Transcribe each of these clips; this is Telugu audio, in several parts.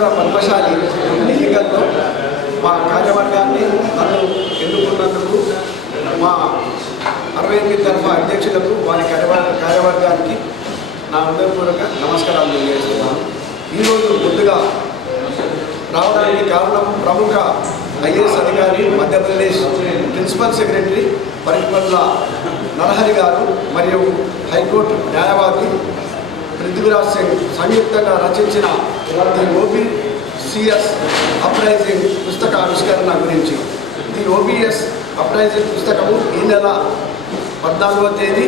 నూతన పద్మశాలి ఎన్నికల్లో మా కార్యవర్గాన్ని నన్ను ఎన్నుకున్నందుకు మా 68 తరఫా అధ్యక్షులకు వారి కార్యవర్గానికి నా హృదయపూర్వక నమస్కారాలు తెలియజేస్తున్నాను. ఈరోజు ముందుగా రావడానికి కారణం ప్రముఖ ఐఏఎస్ అధికారి, మధ్యప్రదేశ్ ప్రిన్సిపల్ సెక్రటరీ పరిపల్ల నరహరి గారు మరియు హైకోర్టు న్యాయవాది పృథ్వీరాజ్ సింగ్ సంయుక్తంగా రచించిన ది ఓబీసీఎస్ అప్రైజింగ్ పుస్తక ఆవిష్కరణ గురించి. ది ఓబీఎస్ అప్రైజింగ్ పుస్తకము ఈ నెల 14వ తేదీ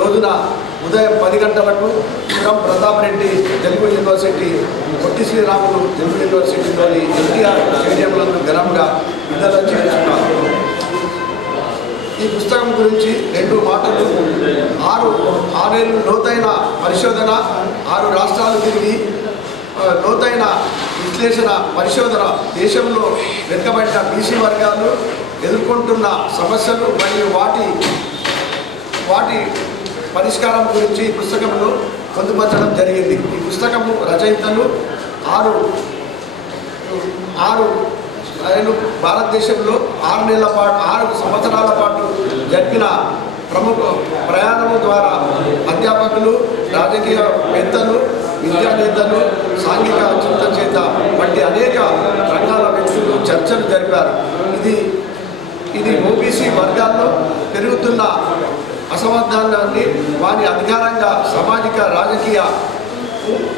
రోజున ఉదయం 10 గంటలకు శ్రీరామ్ ప్రతాప్ రెడ్డి తెలుగు యూనివర్సిటీ, పొట్టి శ్రీరాములు తెలుగు యూనివర్సిటీలోని ఎన్టీఆర్ స్టేడియంలను ఘనంగా విడుదల చేస్తున్నారు. ఈ పుస్తకం గురించి 2 మాటలు. 6 ఏళ్ళు లోతైన పరిశోధన, 6 రాష్ట్రాలు తిరిగి లోతైన విశ్లేషణ పరిశోధన, దేశంలో వెనుకబడిన బీసీ వర్గాలు ఎదుర్కొంటున్న సమస్యలు మరియు వాటి పరిష్కారం గురించి ఈ పుస్తకంలో పొందుపరచడం జరిగింది. ఈ పుస్తకము రచయితలు 6 భారతదేశంలో 6 సంవత్సరాల పాటు జరిపిన ప్రముఖ ప్రయాణము ద్వారా అధ్యాపకులు, రాజకీయవేత్తలు, విద్యావేత్తలు, సాంఘిక చింతచేత వంటి అనేక రంగాల వ్యక్తులు చర్చలు జరిపారు. ఇది ఓబీసీ వర్గాల్లో పెరుగుతున్న అసమాధానాన్ని, వారి అధికారంగా సామాజిక రాజకీయ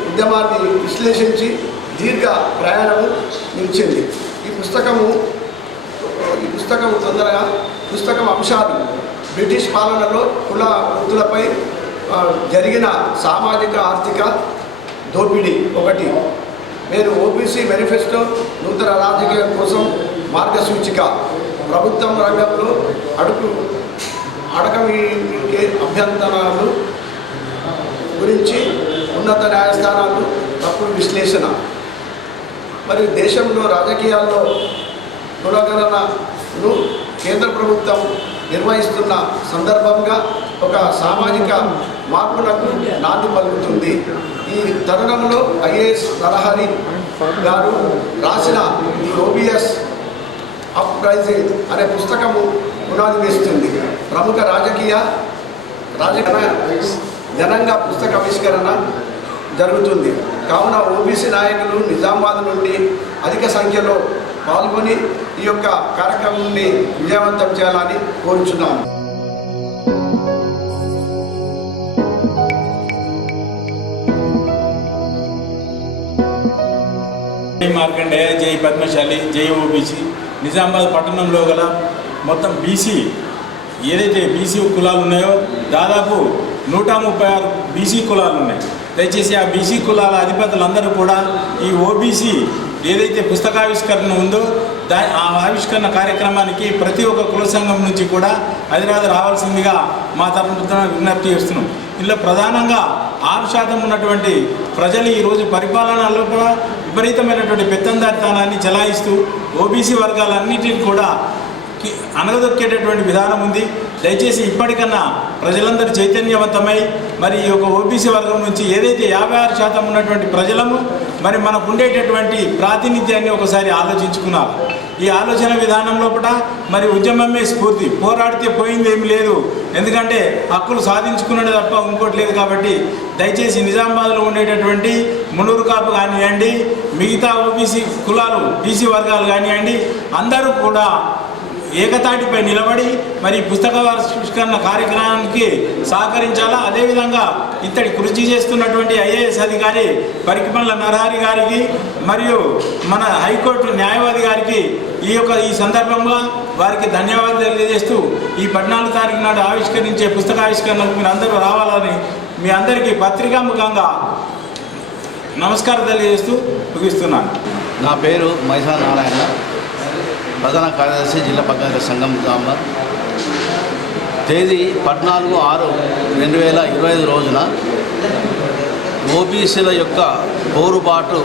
ఉద్యమాన్ని విశ్లేషించి దీర్ఘ ప్రయాణము నిలిచింది. ఈ పుస్తకం అంశాలు బ్రిటిష్ పాలనలో కుల వృత్తులపై జరిగిన సామాజిక ఆర్థిక దోపిడీ ఒకటి, నేను ఓబీసీ మేనిఫెస్టో, నూతన రాజకీయం కోసం మార్గసూచిక, ప్రభుత్వం రంగంలో అడకమికే అభ్యంతరాలు గురించి ఉన్నత న్యాయస్థానాలు తప్పుడు విశ్లేషణ, మరియు దేశంలో రాజకీయాల్లో కులగణనను కేంద్ర ప్రభుత్వం నిర్వహిస్తున్న సందర్భంగా ఒక సామాజిక మార్పులకు నాంది పలుకుతుంది. ఈ తరుణంలో ఐఏఎస్ నరహరి గారు రాసిన ఈ ఓబీఎస్ అప్రైజింగ్ అనే పుస్తకము పునాది వేస్తుంది. ప్రముఖ రాజకీయ ఘనంగా పుస్తక ఆవిష్కరణ జరుగుతుంది. కావున ఓబీసీ నాయకులు నిజామాబాద్ నుండి అధిక సంఖ్యలో పాల్గొని ఈ యొక్క కార్యక్రమాన్ని విజయవంతం చేయాలని కోరుచున్నాము. జై మార్కండేయ, జై పద్మశాలి, జై ఓబీసీ. నిజామాబాద్ పట్టణంలో గల మొత్తం బీసీ ఏదైతే బీసీ కులాలు ఉన్నాయో దాదాపు 136 బీసీ కులాలు ఉన్నాయి. దయచేసి ఆ బీసీ కులాల అధిపతులందరూ కూడా ఈ ఓబీసీ ఏదైతే పుస్తకావిష్కరణ ఉందో ఆ ఆవిష్కరణ కార్యక్రమానికి ప్రతి ఒక్క కుల సంఘం నుంచి కూడా హైదరాబాద్ రావాల్సిందిగా మా తరఫున విజ్ఞప్తి చేస్తున్నాం. ఇందులో ప్రధానంగా 6% ఉన్నటువంటి ప్రజలు ఈరోజు పరిపాలనలో కూడా విపరీతమైనటువంటి పెత్తందారితనాన్ని చెలాయిస్తూ ఓబీసీ వర్గాలన్నిటిని కూడా అనగదొక్కేటటువంటి విధానం ఉంది. దయచేసి ఇప్పటికన్నా ప్రజలందరూ చైతన్యవంతమై మరి ఈ యొక్క ఓబీసీ వర్గం నుంచి ఏదైతే 56% ఉన్నటువంటి ప్రజలము మరి మనకు ఉండేటటువంటి ప్రాతినిధ్యాన్ని ఒకసారి ఆలోచించుకున్నారు. ఈ ఆలోచన విధానం లోపల మరి ఉద్యమమే స్ఫూర్తి, పోరాడితే పోయింది ఏమి లేదు, ఎందుకంటే హక్కులు సాధించుకున్నది తప్ప ఇంకోటి లేదు. కాబట్టి దయచేసి నిజామాబాద్లో ఉండేటటువంటి మునూరు కాపు కానివ్వండి, మిగతా ఓబీసీ కులాలు బీసీ వర్గాలు కానివ్వండి, అందరూ కూడా ఏకతాటిపై నిలబడి మరి పుస్తకావిష్కరణ కార్యక్రమానికి సహకరించాలా. అదేవిధంగా ఇతడి కృషి చేస్తున్నటువంటి ఐఏఎస్ అధికారి పరిపల్ల నరహరి గారికి మరియు మన హైకోర్టు న్యాయవాది గారికి ఈ సందర్భంగా వారికి ధన్యవాదాలు తెలియజేస్తూ ఈ 14వ తారీఖు నాడు ఆవిష్కరించే పుస్తకావిష్కరణకు మీరు అందరూ రావాలని మీ అందరికీ పత్రికాముఖంగా నమస్కారం తెలియజేస్తూ ముగిస్తున్నాను. నా పేరు మైసా నారాయణ, ప్రధాన కార్యదర్శి, జిల్లా పత్రికా సంఘం నిజామాబాద్. తేదీ 14/6/2025 రోజున ఓబీసీల యొక్క పోరుబాటు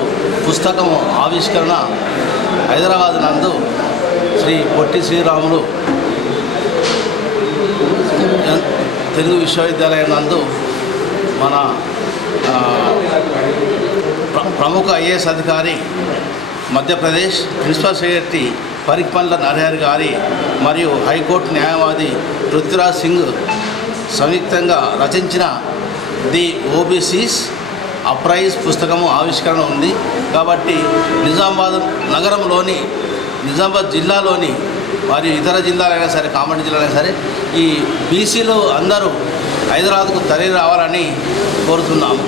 పుస్తకం ఆవిష్కరణ హైదరాబాద్ నందు శ్రీ పొట్టి శ్రీరాములు తెలుగు విశ్వవిద్యాలయం నందు మన ప్రముఖ ఐఏఎస్ అధికారి మధ్యప్రదేశ్ ప్రిన్సిపల్ సెక్రటరీ పరిక్పండ్ల నరహరి గారి మరియు హైకోర్టు న్యాయవాది పృథ్వీరాజ్ సింగ్ సంయుక్తంగా రచించిన ది ఓబీసీస్ అప్రైజ్ పుస్తకము ఆవిష్కరణ ఉంది. కాబట్టి నిజామాబాద్ నగరంలోని, నిజామాబాద్ జిల్లాలోని మరియు ఇతర జిల్లాలైనా సరే, కామారెడ్డి జిల్లాలైనా సరే, ఈ బీసీలు అందరూ హైదరాబాద్కు తరలి రావాలని కోరుతున్నాము.